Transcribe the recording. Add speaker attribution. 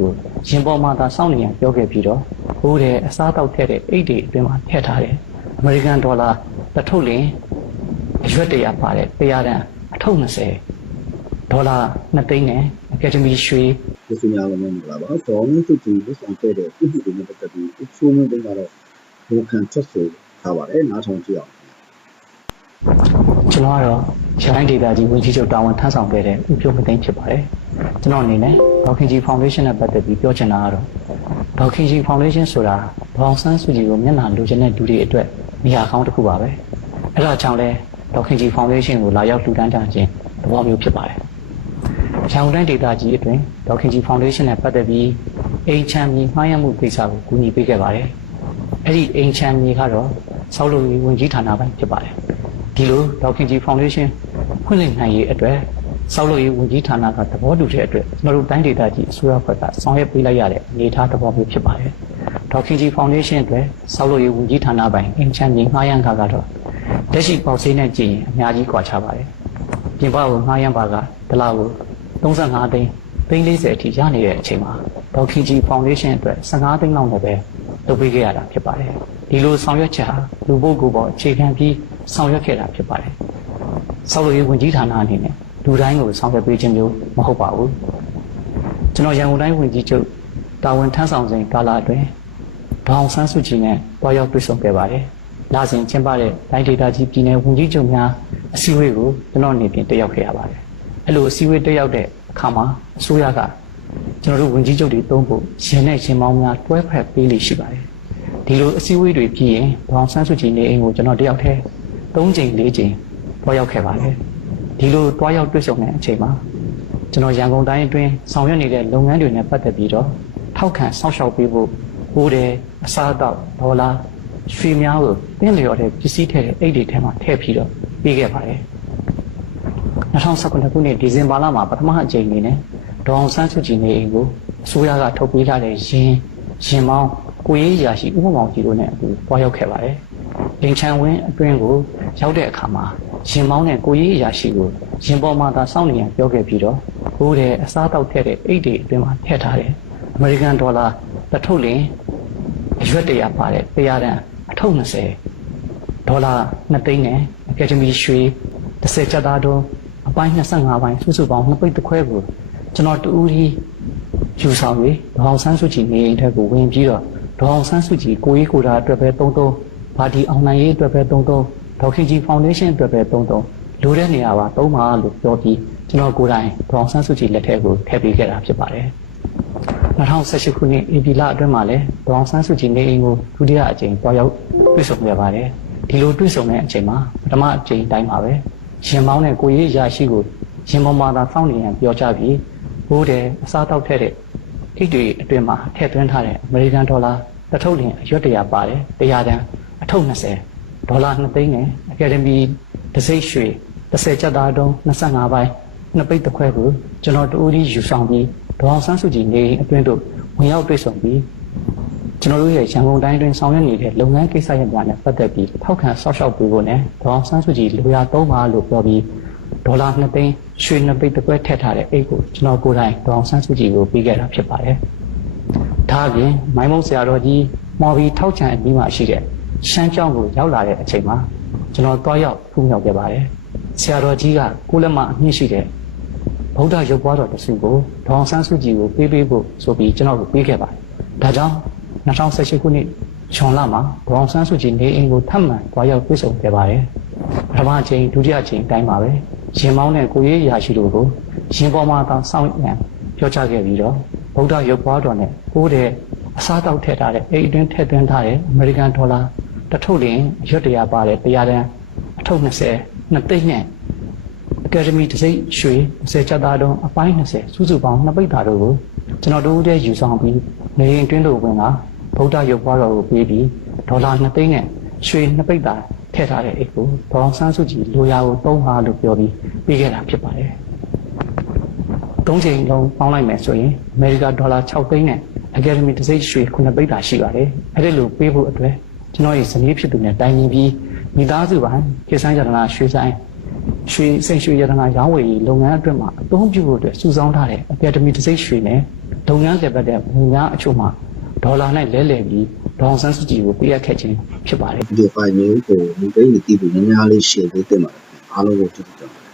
Speaker 1: ကိုရင်ပေါ်မှာသာစောင့်နေရန်ပြောခဲ့ပြီးတော့ဘိုးတဲ့အစားတောက်ထည့်တဲ့အိတ်တွေအတွင်းမှာထည့်ထားတယ်အမေရိကန်ဒေါ်လာတစ်ထုပ်လင်အရွက်တရာပါတယ်တရားတန်အထုပ်20ဒေါ်လာ2သိန်းနဲ့အကယ်ဒမီရွှေ
Speaker 2: ဒီစညာလုံးမလာပါတော့ဆောင်းစုကြည့်လို့ဆောင်ခဲ့တဲ့ဥပဒေနဲ့ပတ်သက်ပြီးအချိုးမျိုးတွေကတော့ဘုခံချက်ဆိုထားပါတယ်နားထောင်ကြည့်အောင်
Speaker 1: ကျွန်တော်ကတော့ရတိုင်းဒေတာကြီးဝန်ကြီးချုပ်တာဝန်ထမ်းဆောင်ခဲ့တဲ့ဥပ္ပယမသိန်းဖြစ်ပါတယ် ကျွန်တော်အနေနဲ့ဒေါခင်ကြီးဖောင်ဒေးရှင်းနဲ့ပတ်သက်ပြီးပြောချင်တာကတော့ဒေါခင်ကြီးဖောင်ဒေးရှင်းဆိုတာဒေါအောင်ဆန်းစုကြည်ကိုမျက်နှာလိုချင်တဲ့လူတွေအတွက်နေရာကောင်းတစ်ခုပါပဲအဲဒါကြောင့်လဲဒေါခင်ကြီးဖောင်ဒေးရှင်းကိုလာရောက်လှူဒန်းကြခြင်းသဘောမျိုးဖြစ်ပါတယ်ရန်ကုန်တိုင်းဒေတာကြီးအတွင်းဒေါခင်ကြီးဖောင်ဒေးရှင်းနဲ့ပတ်သက်ပြီးအိမ်ချမ်းမြေမှားယမှုကိစ္စကိုကူညီပေးခဲ့ပါတယ်အဲ့ဒီအိမ်ချမ်းမြေကတော့ဆောက်လုပ်ရေးဝန်ကြီးဌာနပိုင်းဖြစ်ပါတယ်ဒီလိုဒေါက်ခင်ကြီးဖောင်ဒေးရှင်းဖွင့်လှစ်နိုင်ရေးအတွက် စောက်လို့ရေးဝန်ကြီးဌာနကသဘောတူတဲ့အတွက်ကျွန်တော်တို့တိုင်းဒေသကြီးအစိုးရဘက်ကဆောင်ရွက်ပေးလိုက်ရတဲ့အနေအထားသဘောမျိုးဖြစ်ပါတယ်။ဒေါက်ခင်ကြီးဖောင်ဒေးရှင်းအတွက်စောက်လို့ရေးဝန်ကြီးဌာနပိုင်းအင်ချမ်းမြေငှားရမ်းခါကတော့လက်ရှိပေါက်စိမ်းနဲ့ကြည့်ရင်အများကြီးကွာခြားပါတယ်။ပြင်ပကိုငှားရမ်းပါကဒလာကို35သိန်းသိန်း40အထိရနေတဲ့အချိန်မှာဒေါက်ခင်ကြီးဖောင်ဒေးရှင်းအတွက်15သိန်းလောက်နဲ့ပဲလုပ်ပေးခဲ့ရတာဖြစ်ပါတယ်။ဒီလိုဆောင်ရွက်ချက်ဟာလူပုဂ္ဂိုလ်ပေါ်အခြေခံပြီးဆောင်ရွက်ခဲ့တာဖြစ်ပါတယ်။ဆောက်လုပ်ရေးဝန်ကြီးဌာနအနေနဲ့ လူတိုင်းကိုဆောင်ရွက်ပေးခြင်းမျိုးမဟုတ်ပါဘူး။ကျွန်တော်ရန်ကုန်တိုင်းဝန်ကြီးချုပ်တာဝန်ထမ်းဆောင်စဉ်ကာလအတွင်းဒေါအောင်ဆန်းစုကြည်နဲ့တွားရောက်တွေ့ဆုံခဲ့ပါတယ်။လာစဉ်ကျင်းပတဲ့တိုင်းဒေသကြီးပြည်နယ်ဝန်ကြီးချုပ်များအစည်းအဝေးကိုကျွန်တော်အနေဖြင့်တက်ရောက်ခဲ့ရပါတယ်။အဲ့လိုအစည်းအဝေးတက်ရောက်တဲ့အခါမှာအစိုးရကကျွန်တော်တို့ဝန်ကြီးချုပ်တွေတုံးဖို့ရင်နဲ့ရင်မောင်းများတွဲဖက်ပေးလိရှိပါတယ်။ဒီလိုအစည်းအဝေးတွေပြီးရင်ဒေါအောင်ဆန်းစုကြည်နေအိမ်ကိုကျွန်တော်တယောက်တည်း၃ချိန်၄ချိန်တွားရောက်ခဲ့ပါတယ် ဒီလိုတွားရောက်တွေ့ဆုံတဲ့အချိန်မှာကျွန်တော်ရန်ကုန်တိုင်းအတွင်းဆောင်ရွက်နေတဲ့လုပ်ငန်းတွေနဲ့ပတ်သက်ပြီးတော့ထောက်ခံစောင့်ရှောက်ပေးဖို့ဟိုးတယ်အစားအသောက်ဒေါ်လာရွှေများကိုတင်းလျော်တဲ့ပစ္စည်းထည့်တဲ့အိတ်တွေထဲမှာထည့်ပြီးတော့ပေးခဲ့ပါတယ်2019ခုနှစ်ဒီဇင်ဘာလမှာပထမအကြိမ်အနေနဲ့ဒေါအောင်ဆန်းစုကြည်နေအိမ်ကိုအစိုးရကထုတ်ပေးလာတဲ့ရင်ရင်မောင်းကိုရေးရာရှိဥပမောင်ကြီးတို့နဲ့အတူတွားရောက်ခဲ့ပါတယ်လင်ချန်ဝင်းအတွင်းကိုရောက်တဲ့အခါမှာ ရင်မောင်းနဲ့ကိုရေးအရာရှိကိုရင်ပေါ်မှာသာစောင့်နေရန်ပြောခဲ့ပြီးတော့ဟိုးတဲ့အစားတောက်ထည့်တဲ့အိတ်တွေအတွင်းမှာထည့်ထားတယ်အမေရိကန်ဒေါ်လာတစ်ထုပ်လင်အရွက်တရာပါတယ်တရားတန်အထုပ်20ဒေါ်လာ2သိန်းနဲ့အကယ်ဒမီရွှေ30ကျပ်သားတုံးအပိုင်း25ပိုင်းစုစုပေါင်းနှစ်ပိတ်တစ်ခွဲကိုကျွန်တော်တူဦးကြီးယူဆောင်ပြီးဒေါအောင်ဆန်းစုကြည်နေအိမ်ထက်ကိုဝင်ပြီးတော့ဒေါအောင်ဆန်းစုကြည်ကိုကြီးကိုတာအတွက်ပဲတုံးတုံးပါတီအောင်နိုင်ရေးအတွက်ပဲတုံးတုံး ဒေါခင်ကြီးဖောင်ဒေးရှင်းအတွက်ပဲတုံးတုံးလိုတဲ့နေရာပါသုံးပါလို့ပြောပြီးကျွန်တော်ကိုယ်တိုင်ဒေါအောင်ဆန်းစုကြည်လက်ထက်ကိုထည့်ပေးခဲ့တာဖြစ်ပါတယ်2018ခုနှစ်ဧပြီလအတွင်းမှာလည်းဒေါအောင်ဆန်းစုကြည်နေအိမ်ကိုဒုတိယအကြိမ်တွားရောက်တွေ့ဆုံခဲ့ပါတယ်ဒီလိုတွေ့ဆုံတဲ့အချိန်မှာပထမအကြိမ်တိုင်းပါပဲရင်မောင်းတဲ့ကိုရေးရာရှိကိုရင်မောင်းမှာသာစောင့်နေရန်ပြောကြပြီးဘိုးတယ်အစားတောက်ထည့်တဲ့အိတ်တွေအတွင်းမှာထည့်သွင်းထားတဲ့အမေရိကန်ဒေါ်လာတစ်ထုပ်လင်အရွက်တရာပါတယ်တရားတန်အထုပ်20 ဒေါ်လာ2သိန်းနဲ့အကယ်ဒမီတစ်စိတ်ရွှေ30ကျပ်သားတုံး25ပိုင်းနှစ်ပိတ်တစ်ခွဲကိုကျွန်တော်တူဦးကြီးယူဆောင်ပြီးဒေါအောင်ဆန်းစုကြည်နေအတွင်းတို့ဝင်ရောက်တွေ့ဆုံပြီးကျွန်တော်တို့ရဲ့ရန်ကုန်တိုင်းတွင်ဆောင်ရွက်နေတဲ့လုပ်ငန်းကိစ္စရပ်များနဲ့ပတ်သက်ပြီးထောက်ခံဆောက်ရှောက်ပေးဖို့နဲ့ဒေါအောင်ဆန်းစုကြည်လိုရာသုံးပါလို့ပြောပြီးဒေါ်လာ2သိန်းရွှေနှစ်ပိတ်တစ်ခွဲထည့်ထားတဲ့အိတ်ကိုကျွန်တော်ကိုယ်တိုင်ဒေါအောင်ဆန်းစုကြည်ကိုပေးခဲ့တာဖြစ်ပါတယ်။ဒါအပြင်မိုင်းမုံဆရာတော်ကြီးမော်ဘီထောက်ချံအပြီးမှရှိတဲ့ ရှမ်းကြောင်းကိုရောက်လာတဲ့အချိန်မှာကျွန်တော်တွားရောက်ဖူးမြောက်ခဲ့ပါတယ်။ဆရာတော်ကြီးကကိုလက်မအမြင့်ရှိတဲ့ဗုဒ္ဓရုပ်ပွားတော်တစုကိုဒေါအောင်ဆန်းစုကြည်ကိုပေးပေးဖို့ဆိုပြီးကျွန်တော်ကိုပေးခဲ့ပါတယ်။ဒါကြောင့်2018ခုနှစ်ဇွန်လမှာဒေါအောင်ဆန်းစုကြည်နေအိမ်ကိုထပ်မံတွားရောက်တွေ့ဆုံခဲ့ပါတယ်။ပထမအချိန်ဒုတိယအချိန်အတိုင်းပါပဲ။ရင်မောင်းတဲ့ကိုရေးရာရှိတို့ကိုရင်ပေါ်မှာတောင်စောင့်ရန်ပြောကြားခဲ့ပြီးတော့ဗုဒ္ဓရုပ်ပွားတော်နဲ့ကိုးတဲ့အစားတောက်ထည့်ထားတဲ့အိတ်အတွင်းထည့်သွင်းထားတဲ့အမေရိကန်ဒေါ်လာ တစ်ထုပ်လင်ရွတ်တရာပါတယ်တရားတန်းအထုပ်20နှစ်သိန်းနဲ့အကယ်ဒမီတစ်စိတ်ရွှေ30ကျပ်သားတုံးအပိုင်း20စုစုပေါင်းနှစ်ပိတ်တာတို့ကိုကျွန်တော်တို့တည်းယူဆောင်ပြီးနေရင်တွင်းတို့ဝင်ကဗုဒ္ဓရုပ်ပွားတော်ကိုပေးပြီးဒေါ်လာ2သိန်းနဲ့ရွှေနှစ်ပိတ်တာထည့်ထားတဲ့အိတ်ကိုဒေါအောင်ဆန်းစုကြည်လိုရာကိုသုံးပါလို့ပြောပြီးပေးခဲ့တာဖြစ်ပါတယ်။သုံးချိန်လုံးပေါင်းလိုက်မယ်ဆိုရင်အမေရိကန်ဒေါ်လာ6သိန်းနဲ့အကယ်ဒမီတစ်စိတ်ရွှေ9ပိတ်တာရှိပါတယ်။အဲ့ဒီလိုပေးဖို့အတွက် ကျွန်တော်ရဲ့ဇနီးဖြစ်သူနဲ့တိုင်ပင်ပြီးမိသားစုပိုင်းကိစ္စရတနာရွှေဆိုင်ရွှေစိတ်ရွှေရတနာရောင်းဝယ်ရေးလုပ်ငန်းအတွက်မှာအသုံးပြုဖို့အတွက်စုဆောင်းထားတဲ့အကယ်ဒမီတစ်စိတ်ရွှေနဲ့လုပ်ငန်းလည်ပတ်တဲ့မူများအချို့မှာဒေါ်လာနဲ့လဲလှယ်ပြီးဒေါအောင်ဆန်းစုကြည်ကိုပေးအပ်ခဲ့ခြင်းဖြစ်ပါတယ်
Speaker 2: ဗီဒီယိုဖိုင်မျိုးကိုလူသိန်းတွေတည်ပြီးများများလေး share ပေးတင်ပါတယ်အားလုံးကိုကျေးဇူးတင်ပါတယ်